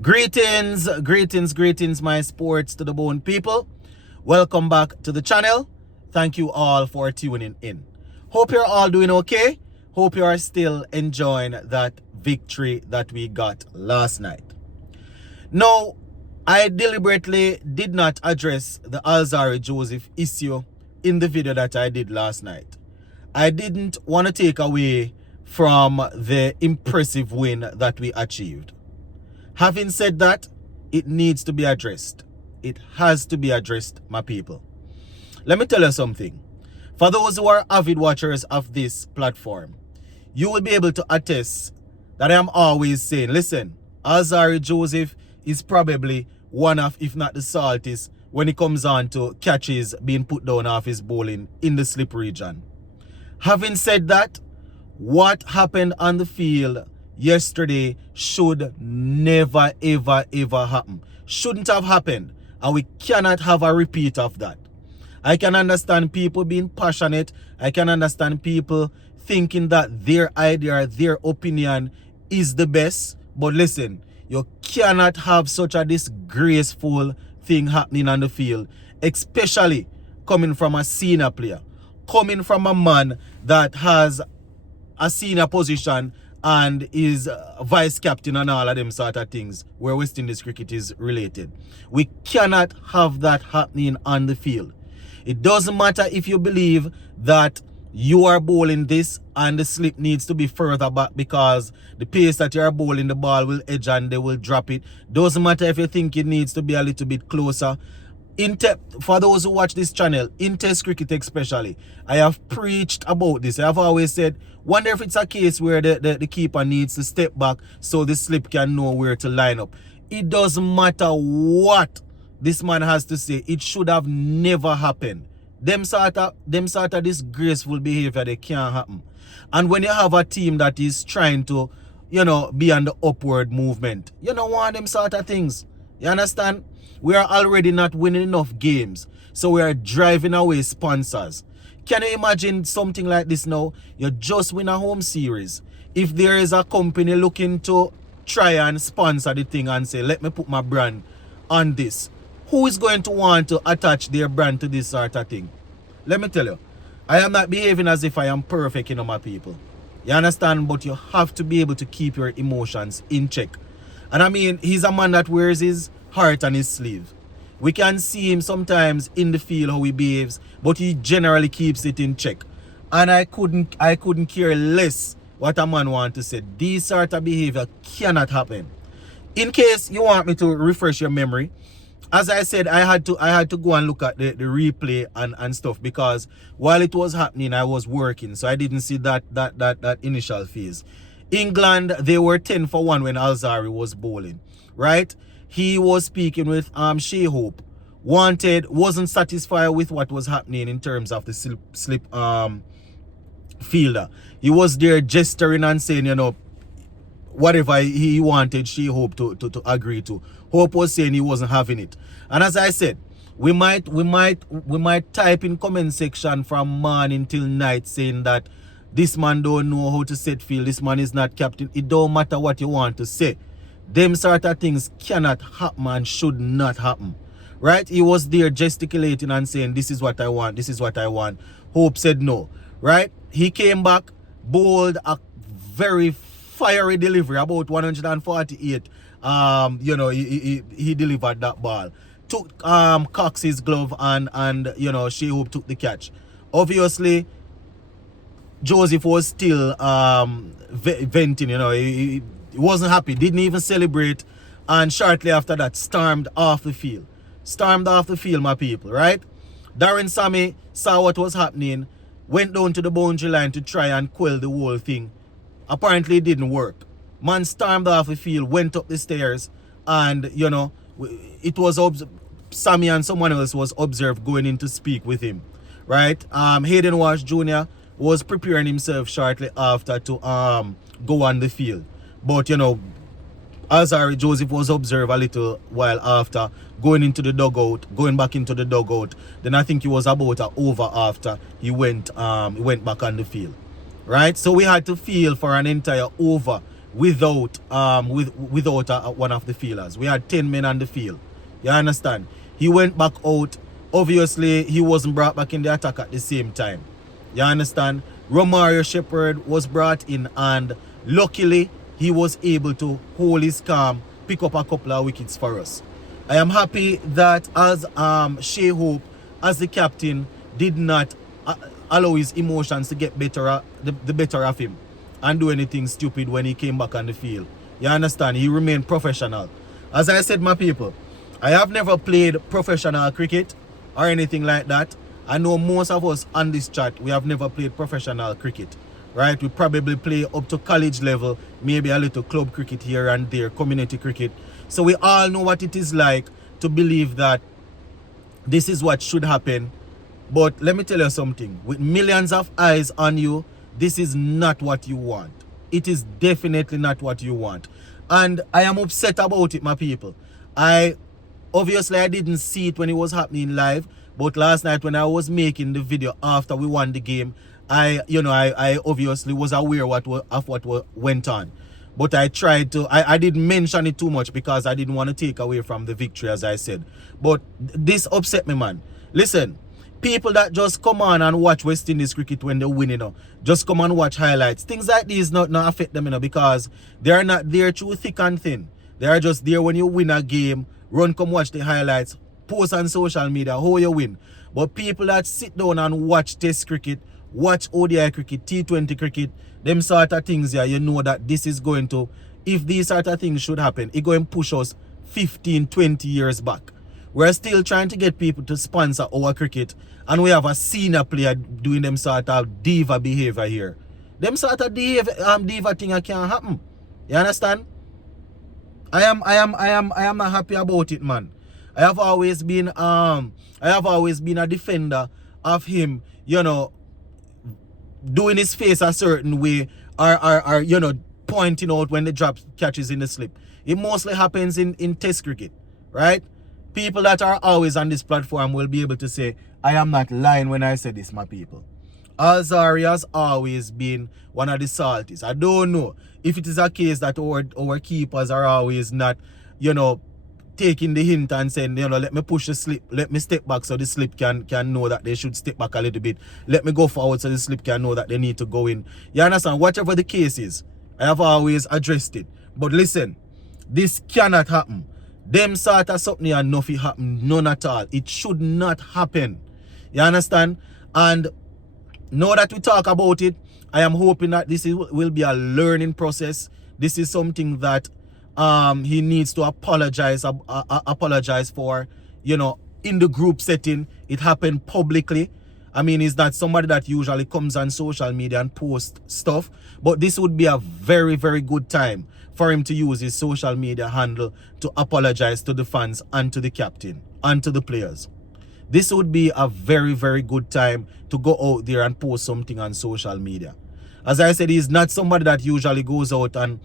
Greetings, my sports to the bone people. Welcome back to the channel. Thank you all for tuning in. Hope you're all doing okay. Hope you are still enjoying that victory that we got last night. Now, I deliberately did not address the Alzarri Joseph issue in the video that I did last night. I didn't want to take away from the impressive win that we achieved. Having said that, it needs to be addressed. It has to be addressed, my people. Let me tell you something. For those who are avid watchers of this platform, you will be able to attest that I am always saying, listen, Alzarri Joseph is probably one of, if not the saltiest, when it comes on to catches being put down off his bowling in the slip region. Having said that, what happened on the field yesterday should never, ever, ever happen. Shouldn't have happened. And we cannot have a repeat of that. I can understand people being passionate. I can understand people thinking that their idea, their opinion is the best. But listen, you cannot have such a disgraceful thing happening on the field, especially coming from a senior player, coming from a man that has a senior position and is vice captain and all of them sort of things where West Indies cricket is related. We cannot have that happening on the field. It doesn't matter if you believe that you are bowling this and the slip needs to be further back because the pace that you are bowling the ball will edge and they will drop it. Doesn't matter if you think it needs to be a little bit closer. For those who watch this channel, in Test cricket especially, I have preached about this. I have always said, wonder if it's a case where the keeper needs to step back so the slip can know where to line up. It doesn't matter what this man has to say. It should have never happened. Them sort of disgraceful behavior, they can't happen. And when you have a team that is trying to, be on the upward movement, you don't want them sort of things. You understand? We are already not winning enough games, so we are driving away sponsors. Can you imagine something like this now? You just win a home series. If there is a company looking to try and sponsor the thing and say, let me put my brand on this, who is going to want to attach their brand to this sort of thing? Let me tell you, I am not behaving as if I am perfect, my people. You understand? But you have to be able to keep your emotions in check. And I mean, he's a man that wears his heart on his sleeve. We can see him sometimes in the field how he behaves, but he generally keeps it in check. And I couldn't care less what a man wants to say. This sort of behavior cannot happen. In case you want me to refresh your memory, as I said, I had to go and look at the replay and stuff because while it was happening, I was working, so I didn't see that initial phase. England, they were 10 for 1 when Alzarri was bowling, right? He was speaking with Shea Hope. Wasn't satisfied with what was happening in terms of the slip fielder. He was there gesturing and saying, whatever he wanted Shea Hope to agree to. Hope was saying he wasn't having it. And as I said, we might type in comment section from morning till night saying that this man don't know how to set field, this man is not captain. It don't matter what you want to say. Them sort of things cannot happen and should not happen. Right? He was there gesticulating and saying, this is what I want, this is what I want. Hope said no. Right? He came back, bowled a very fiery delivery, about 148. He delivered that ball. Took Cox's glove and Shea Hope took the catch. Obviously, Joseph was still venting, he wasn't happy, didn't even celebrate, and shortly after that stormed off the field. My people, right? Darren Sammy saw what was happening, went down to the boundary line to try and quell the whole thing. Apparently it didn't work. Man stormed off the field, went up the stairs, and it was Sammy and someone else was observed going in to speak with him, right? Hayden Walsh Jr. was preparing himself shortly after to go on the field, but Alzarri Joseph was observed a little while after going back into the dugout. Then I think he was about an over after he went back on the field. Right? So we had to field for an entire over without one of the fielders. We had 10 men on the field. You understand? He went back out. Obviously, he wasn't brought back in the attack at the same time. You understand? Romario Shepherd was brought in, and luckily he was able to hold his calm, pick up a couple of wickets for us. I am happy that as Shea Hope, as the captain, did not allow his emotions to get the better of him and do anything stupid when he came back on the field. You understand? He remained professional. As I said, my people, I have never played professional cricket or anything like that. I know most of us on this chat, we have never played professional cricket, right? We probably play up to college level, maybe a little club cricket here and there, community cricket. So we all know what it is like to believe that this is what should happen. But let me tell you something, with millions of eyes on you, this is not what you want. It is definitely not what you want. And I am upset about it, my people. Obviously I didn't see it when it was happening live, but last night when I was making the video after we won the game, I obviously was aware of what went on. But I tried to, I didn't mention it too much because I didn't want to take away from the victory, as I said. But this upset me, man. Listen, people that just come on and watch West Indies cricket when they win, just come and watch highlights. Things like these not affect them, because they are not there through thick and thin. They are just there when you win a game, run, come watch the highlights, post on social media how you win. But people that sit down and watch Test cricket, watch ODI cricket, T20 cricket, them sort of things here, you know that this is going to, if these sort of things should happen, it's going to push us 15, 20 years back. We're still trying to get people to sponsor our cricket, and we have a senior player doing them sort of diva behavior here. Them sort of diva thing can't happen. You understand? I am not happy about it, man. I have always been a defender of him, doing his face a certain way, or pointing out when the drop catches in the slip. It mostly happens in Test cricket, right? People that are always on this platform will be able to say, I am not lying when I say this, my people. Alzarri has always been one of the salties. I don't know if it is a case that our keepers are always not, taking the hint and saying, let me push the slip, let me step back so the slip can know that they should step back a little bit. Let me go forward so the slip can know that they need to go in. You understand? Whatever the case is, I have always addressed it. But listen, this cannot happen. Them sort of something and nothing happen, none at all. It should not happen. You understand? And now that we talk about it, I am hoping that this will be a learning process. This is something that he needs to apologize for, in the group setting. It happened publicly. I mean, he's not somebody that usually comes on social media and posts stuff, but this would be a very, very good time for him to use his social media handle to apologize to the fans and to the captain and to the players. This would be a very, very good time to go out there and post something on social media. As I said, he's not somebody that usually goes out and,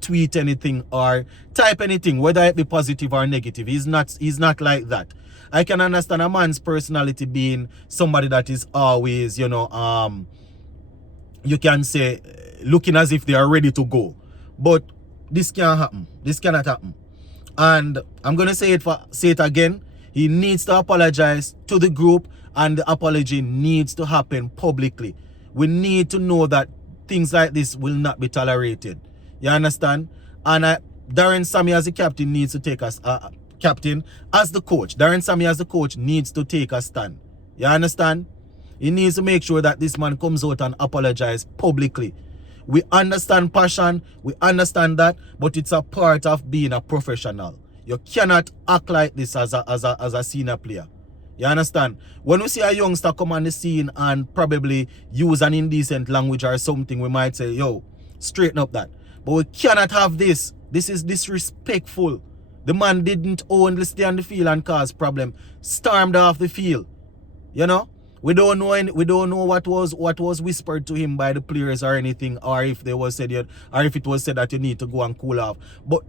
tweet anything or type anything, whether it be positive or negative. He's not like that. I can understand a man's personality being somebody that is always, you can say, looking as if they are ready to go. But this can't happen. This cannot happen. And I'm going to say it again. He needs to apologize to the group, and the apology needs to happen publicly. We need to know that things like this will not be tolerated. You understand? And Darren Sammy as the captain needs to take us, captain as the coach. Darren Sammy as the coach needs to take a stand. You understand? He needs to make sure that this man comes out and apologize publicly. We understand passion, we understand that, but it's a part of being a professional. You cannot act like this as a senior player. You understand? When we see a youngster come on the scene and probably use an indecent language or something, we might say, yo, straighten up that. But we cannot have this. This is disrespectful. The man didn't only stay on the field and cause problem. Stormed off the field. We don't know what was whispered to him by the players or anything, or if it was said that you need to go and cool off. But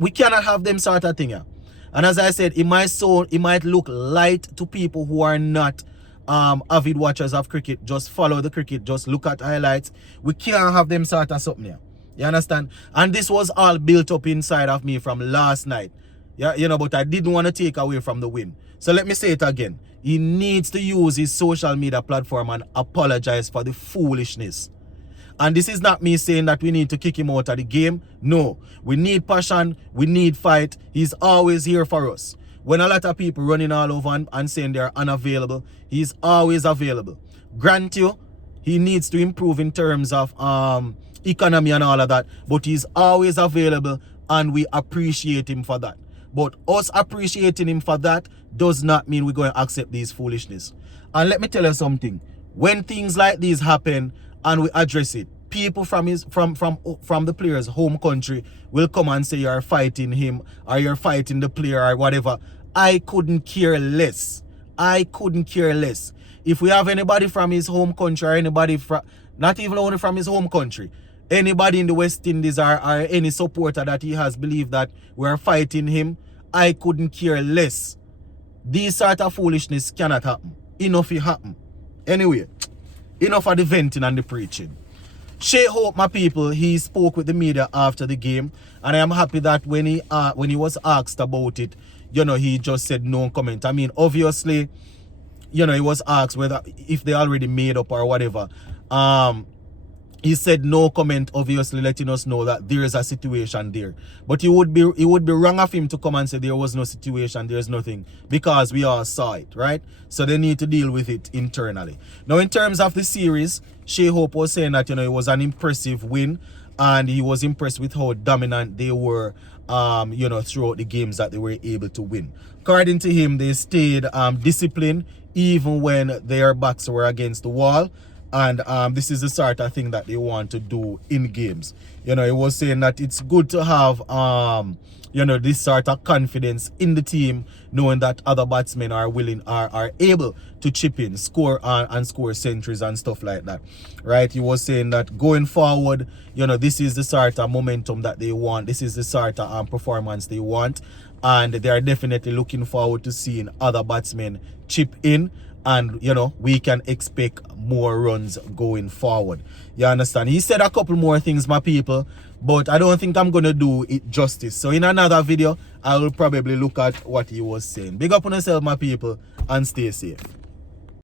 we cannot have them sort of thing. Yeah? And as I said, it might look light to people who are not avid watchers of cricket. Just follow the cricket, just look at highlights. We can't have them sort of something. Yeah? You understand? And this was all built up inside of me from last night. Yeah, you know, but I didn't want to take away from the win. So let me say it again. He needs to use his social media platform and apologize for the foolishness. And this is not me saying that we need to kick him out of the game. No. We need passion. We need fight. He's always here for us. When a lot of people running all over and saying they're unavailable, he's always available. Grant you, he needs to improve in terms of economy and all of that. But he's always available and we appreciate him for that. But us appreciating him for that does not mean we're going to accept these foolishness. And let me tell you something. When things like these happen and we address it, people from the player's home country will come and say you're fighting him or you're fighting the player or whatever. I couldn't care less. I couldn't care less. If we have anybody from his home country or anybody from, not even only from his home country, anybody in the West Indies or any supporter that he has believed that we're fighting him, I couldn't care less. These sort of foolishness cannot happen. Enough it happen. Anyway, enough of the venting and the preaching. Shea Hope, my people, he spoke with the media after the game, and I am happy that when he was asked about it, you know, he just said no comment. I mean, obviously, you know, he was asked whether if they already made up or whatever. He said no comment, obviously letting us know that there is a situation there. But it would be wrong of him to come and say there was no situation, there's nothing, because we all saw it, right? So they need to deal with it internally. Now, in terms of the series, Shea Hope was saying that, you know, it was an impressive win, and he was impressed with how dominant they were, you know, throughout the games that they were able to win. According to him, they stayed disciplined even when their backs were against the wall. And this is the sort of thing that they want to do in games. You know, he was saying that it's good to have, you know, this sort of confidence in the team, knowing that other batsmen are willing, are able to chip in, score and score centuries and stuff like that, right? He was saying that going forward, you know, this is the sort of momentum that they want. This is the sort of performance they want. And they are definitely looking forward to seeing other batsmen chip in. And, you know, we can expect more runs going forward. You understand? He said a couple more things, my people, but I don't think I'm going to do it justice. So in another video, I will probably look at what he was saying. Big up on yourself, my people, and stay safe.